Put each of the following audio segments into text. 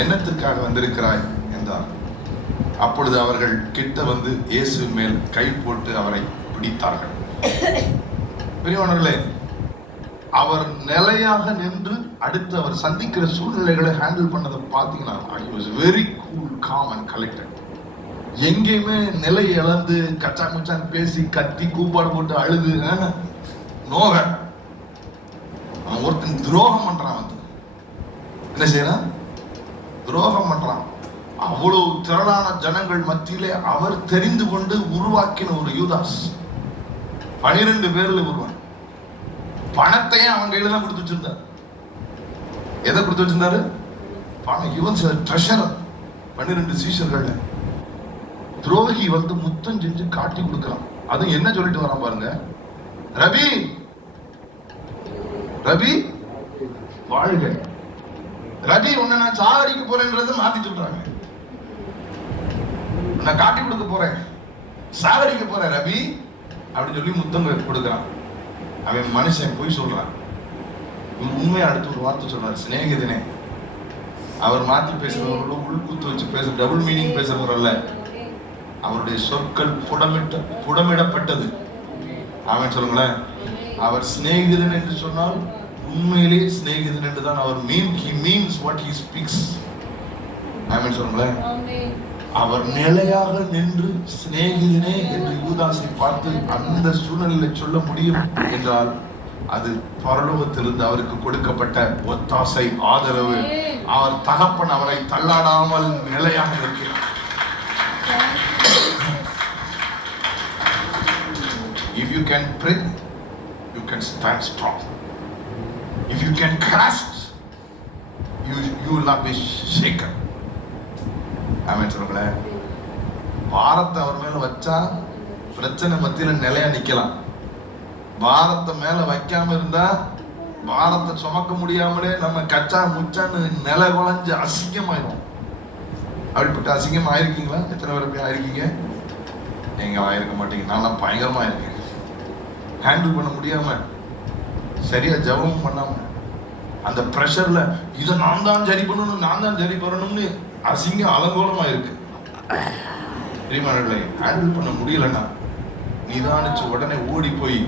என்னத்திற்காக வந்திருக்கிறாய் என்றார். அப்பொழுது அவர்கள் கிட்ட வந்து இயேசுவின் மேல் கை போட்டு அவரை பிடித்தார்கள். பெரியவர்களே, அவர் நிலையாக நின்று அடுத்து அவர் சந்திக்கிற சூழ்நிலைகளை ஹேண்டில் பண்ணதை பார்த்தீங்கன்னா, he was very cool, calm and collected. எங்கேயுமே நிலை இழந்து கச்சா முச்சான் பேசி கத்தி கூப்பாடு போட்டு அழுது நோக. அவன் ஒருத்தன் துரோகம் பண்றான், வந்து என்ன செய்யறான்? துரோகம் பண்றான். அவ்வளவு திரளான ஜனங்கள் மத்தியிலே அவர் தெரிந்து கொண்டு உருவாக்கின ஒரு யூதாஸ், 12 பேர்ல ஒருவன். பணத்தையும் அவன் கையில தான் கொடுத்து வச்சிருந்தார். எதை கொடுத்து வச்சிருந்தாரு? பணம். இவன் ட்ரெஷர். 12 சீஷர்கள். துரோகி வந்து முத்தம் செஞ்சு காட்டி கொடுக்கிறான். அது என்ன சொல்லிட்டு வரான் பாருங்க, ரவி ரவி வாழ்க, ரவி உன்னை நான் சாகடிக்க போறேன்றதை மாத்தி சொல்றாங்க. நான் காட்டி கொடுக்க போறேன், சாகடிக்க போறேன் ரவி அப்படின்னு சொல்லி முத்தம் கொடுக்கிறான். அவன் மனுஷன் போய் சொல்றான். உண்மையை அடுத்து ஒரு வார்த்தை சொல்றாரு, சிநேகிதனே. அவர் மாத்தி பேசுறவர்களோ உள்குத்து வச்சு பேசுற டபுள் மீனிங் பேசுறவர் அல்ல. அவருடைய சொற்கள் புடமிடப்பட்டது. அவன் சொல்லுங்களேன், அவர் சிநேகிதன் என்று சொன்னால் உண்மையிலேயே சிநேகிதன் என்று தான் அவர் he means what he speaks. அவன் சொல்லுங்களேன், அவர் நிலையாக நின்று சிநேகிதனே என்று யூதாசை பார்த்து அந்த சூழ்நிலையில சொல்ல முடியும் என்றால் அது பரலோகத்திலிருந்து அவருக்கு கொடுக்கப்பட்ட ஒத்தாசை, ஆதரவு. அவர் தகப்பன் அவரை தள்ளாடாமல் நிலையாக இருக்கிறார். If you can pray, you can stand strong. If you can grasp, you will not be shaken. ஆமென் சொல்லுங்களே. பாரத்தை அவர் மேல வச்சா பிரச்சனை மத்தியில நிலையா நிக்கலாம். பாரத்தை மேல வைக்காம இருந்தா பாரத்தை சுமக்க முடியாமலே நம்ம கச்சா முச்சான்னு நிலை குலைஞ்சு அசிங்கமாயிரும். அப்படிப்பட்ட அசிங்கம் ஆயிருக்கீங்களா? எத்தனை பேர் அப்படி ஆயிருக்கீங்க? நீங்க ஆயிருக்க மாட்டீங்க. நான் பயங்கரமா இருக்கேன். ஹேண்டில் பண்ண முடியாம, சரியா ஜெபமும் பண்ணாம, அந்த பிரஷர்ல இதை நான் தான் சரி பண்ணணும், நான் தான் சரி பண்ணணும்னு அசிங்கம் அலங்கோலமா இருக்கு. ஹேண்டில் பண்ண முடியலன்னா நிதானிச்சு உடனே ஓடி போய்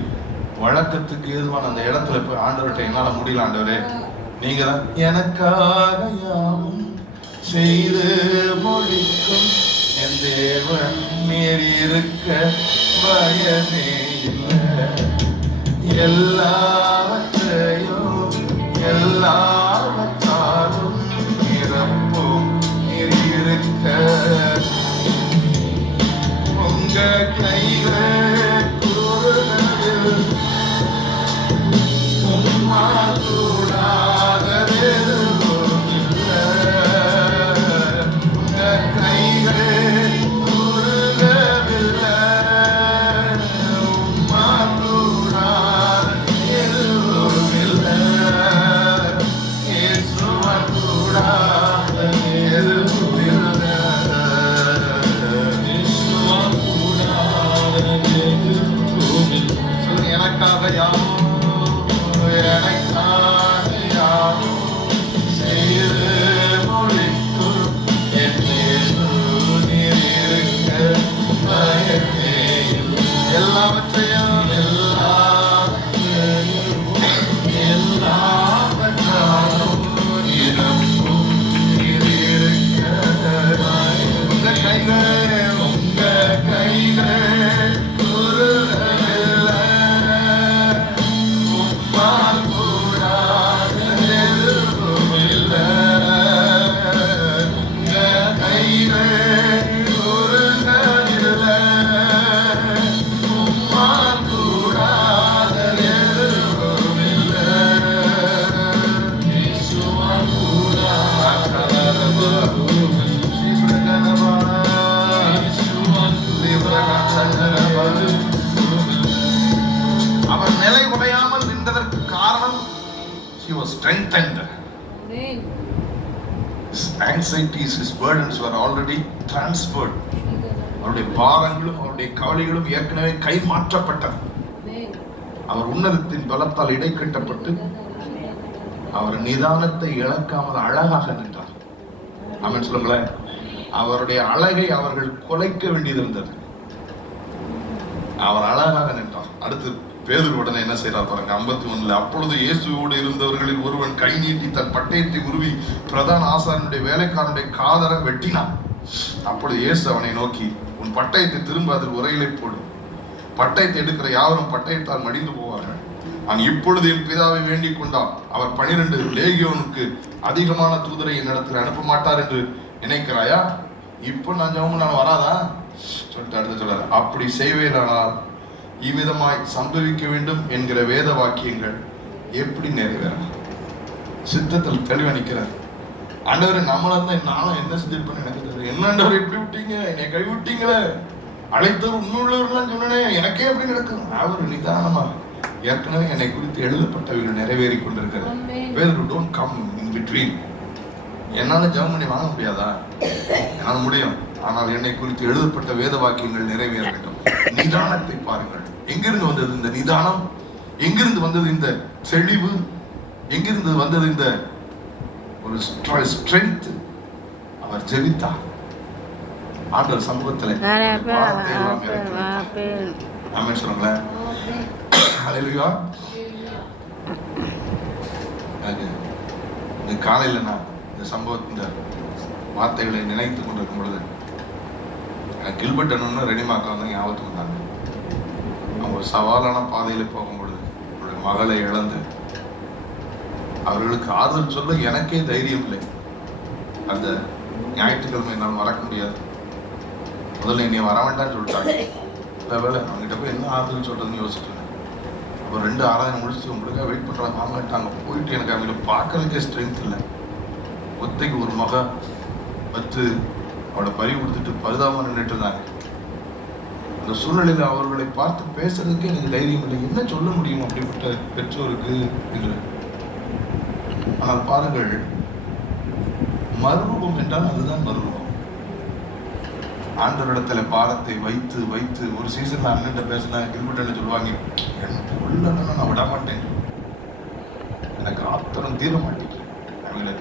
வழக்கத்துக்கு ஏதுவான அந்த இடத்துல போய் ஆண்டவர்கிட்ட என்னால முடியல ஆண்டவரே, நீங்க தான் எனக்காக யாவும் செய்து முடிக்கும் என் தேவன் மீறி இருக்க பயனே இல்லை. எல்லாவற்றையும் எல்லாவற்றாலும் நிரப்பும் நீர் இருக்க உங்க கைகள் கூறுகளில் உம்மா கூடாதது strengthened. His anxieties, his burdens were already transferred. அவருடைய பாரங்களும் அவருடைய கவலைகளும் ஏற்கனவே கை மாற்றப்பட்டது. அவர் உன்னதத்தின் பலத்தால் இடைக்கட்டப்பட்டு அவர் நிதானத்தை இழக்காமல் அழகாக நின்றார். ஆமென் சொல்லுங்களேன். அவருடைய அழகை அவர்கள் குலைக்க வேண்டியது இருந்தது. அவர் அழகாக நின்றார். அடுத்து பேதுரு உடனே என்ன செய்யறார் பாருங்க, 51. அப்பொழுது இயேசுவோடு இருந்தவர்களில் ஒருவன் கை நீட்டி தன் பட்டயத்தை உருவி பிரதான ஆசாரியனுடைய வேலைக்காரனுடைய காதரை வெட்டினான். அப்பொழுது இயேசு அவனை நோக்கி, உன் பட்டயத்தை திரும்ப அதில் உரையிலே போடு. பட்டயத்தை எடுக்கிற யாவரும் பட்டயத்தால் மடிந்து போவார்கள். நான் இப்பொழுது என் பிதாவை வேண்டிக் கொண்டான். அவர் 12 லேகியோனுக்கு அதிகமான தூதரை என்னிடத்தில் அனுப்ப மாட்டார் என்று நினைக்கிறாயா? இப்போ நான் ஜெபம் நான் வராதா சொல்லிட்டு அடுத்து சொல்றாரு, அப்படி செய்வேனானால் இவ்விதமாய் சம்பவிக்க வேண்டும் என்கிற வேத வாக்கியங்கள் எப்படி நிறைவேறும்? சித்தத்தில் தெளிவா நிற்கிறார். ஆண்டவரை நம்மளா இருந்தா நானும் என்ன செஞ்சிருப்பேன்னு எனக்கு தெரியும். என்ன ஆண்டவர் எப்படி விட்டீங்க, என்னை கை விட்டீங்களே, அழைத்தவர் உண்மையுள்ளவர்கள்லாம் சொன்னனே, எனக்கே எப்படி நடக்கும்? அவர் நிதானமாக ஏற்கனவே என்னை குறித்து எழுதப்பட்டவர்கள் நிறைவேறி கொண்டிருக்கிறது. Don't come in between. என்னால ஜெபம் பண்ணி வாங்க முடியாதா? என்னால் முடியும். ஆனால் என்னை குறித்து எழுதப்பட்ட வேத வாக்கியங்கள் நிறைவேற வேண்டும். நிதானத்தை பாருங்கள். எங்கிருந்து வந்தது இந்த நிதானம்? எங்கிருந்து வந்தது இந்த தெளிவு? எங்கிருந்து வந்தது இந்த ஒரு ஸ்ட்ரென்த்? அவர் ஜெபித்தார். ஆண்டவர் சமூகத்தில் ஆமென் சொல்லுங்களேன். ஹல்லேலூயா. இந்த காலையில நான் இந்த சம்பவம், இந்த வார்த்தைகளை நினைத்து கொண்டிருக்கும் பொழுது எனக்கு கில்பர்ட் அண்ணனும் ரெனிமாக்கா வந்து ஞாபகத்துக்கு வந்தாங்க. அவங்க ஒரு சவாலான பாதையில் போகும் பொழுது அவருடைய மகளை இழந்து அவர்களுக்கு ஆறுதல் சொல்ல எனக்கே தைரியம் இல்லை. அந்த ஞாயிற்றுக்கிழமை என்னால் மறக்க முடியாது. முதல்ல என்னை வர வேண்டாம்னு சொல்லிட்டாங்க. இல்லை வேலை அவங்ககிட்ட போய் என்ன ஆறுதல் சொல்றதுன்னு யோசிச்சுட்டு அப்போ 2 ஆராதனை முடிச்சு உங்களுக்காக வெயிட் பண்ணுறாங்க. மாமாட்டாங்க போயிட்டு எனக்கு அவங்களை பார்க்கறதுக்கே ஸ்ட்ரென்த் இல்லை. ஒத்தைக்கு ஒரு மக பத்து அவளை பறி கொடுத்துட்டு பரிதாபமாக நின்றுட்டு இருந்தாங்க. அந்த சூழ்நிலையில் அவர்களை பார்த்து பேசுறதுக்கே எனக்கு தைரியம் இல்லை. என்ன சொல்ல முடியும் அப்படிப்பட்ட பெற்றோருக்கு என்று. ஆனால் பாருங்கள், மறுரூபம் என்றால் அதுதான் மறுரூபம். ஆண்டவரிடத்துல பாரத்தை வைத்து வைத்து ஒரு சீசன்ல அண்ணன் பேசினா கில்பர்ட் சொல்லுவாங்க, எனக்கு உள்ள நான் விட மாட்டேன், எனக்கு ஆத்திரம் தீர மாட்டேங்குது, அவங்களை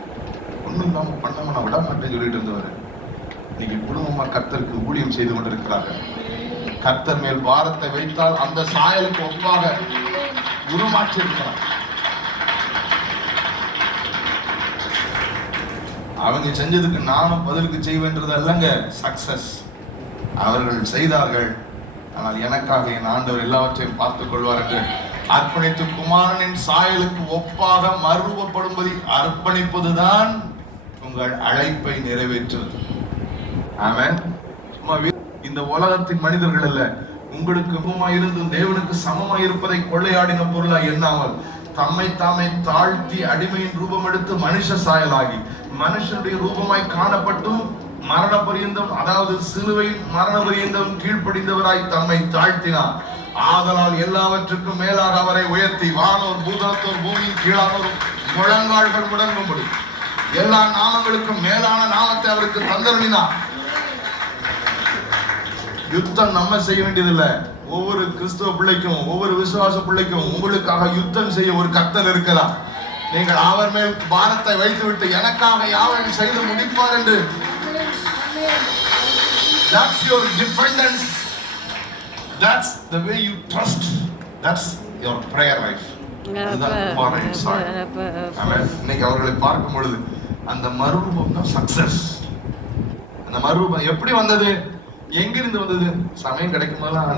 ஒண்ணும் இல்லாம பண்ணாம நான் விட மாட்டேன்னு சொல்லிட்டு இருந்தவர் இன்னைக்கு குடும்பமா கர்த்தருக்கு ஊழியம் செய்து கொண்டிருக்கிறார்கள். கர்த்தர் மேல் பாரத்தை வைத்தால் அந்த சாயலுக்கு ஒப்பாக உருமாற்றி இருக்கிறார். அவங்க செஞ்சதுக்கு நானும் பதிலுக்கு செய்வேன்றது அல்லங்க சக்சஸ். அவர்கள் செய்தார்கள், ஆனால் எனக்காக என் ஆண்டவர் எல்லாவற்றையும் பார்த்துக் கொள்வார் என்று அர்ப்பணித்து குமாரனின் சாயலுக்கு ஒப்பாக மறுரூபப்படும்படி அர்ப்பணிப்பதுதான் உங்கள் அழைப்பை நிறைவேற்றுவது. ஆமென். சும்மா இந்த உலகத்தின் மனிதர்கள் அல்ல, உங்களுக்கு இருந்து தேவனுக்கு சமமாய் இருப்பதை கொள்ளையாடின பொருளா எண்ணாமல் தம்மை தாமே தாழ்த்தி அடிமையின் ரூபம் எடுத்து மனுஷ சாயலாகி மனுஷனுடைய ரூபமாய் காணப்பட்டும் மரண பரியந்தம், அதாவது சிலுவையின் மரண பரியந்தம் கீழ்ப்படிந்தவராய் தம்மை தாழ்த்தினார். ஆதலால் எல்லாவற்றுக்கும் மேலாக அவரை உயர்த்தி வானோர் பூதலத்தோர் பூமியின் கீழானோர் முழங்கால்கள் முடங்கும்படி எல்லா நாமங்களுக்கும் மேலான நாமத்தை அவருக்கு தந்தருளினார். யுத்தம் நம்ம செய்ய வேண்டியதில்லை. ஒவ்வொரு கிறிஸ்துவ பிள்ளைக்கும் ஒவ்வொரு விசுவாச பிள்ளைக்கும் உங்களுக்காக யுத்தம் செய்ய ஒரு கர்த்தர் இருக்கிறார். நீங்கள் அவர் மேல் பாரத்தை வைத்துவிட்டு எனக்காக யாவையும் செய்து முடிப்பார் என்று. That's your dependence. That's the way you trust. That's your prayer life. இன்னைக்கு அவர்களை பார்க்கும் பொழுது அந்த மறுரூபம் தான் சக்சஸ். அந்த மறுரூபம் எப்படி வந்தது, எங்கிருந்து வந்தது? சமயம் கிடைக்கும் போதெல்லாம்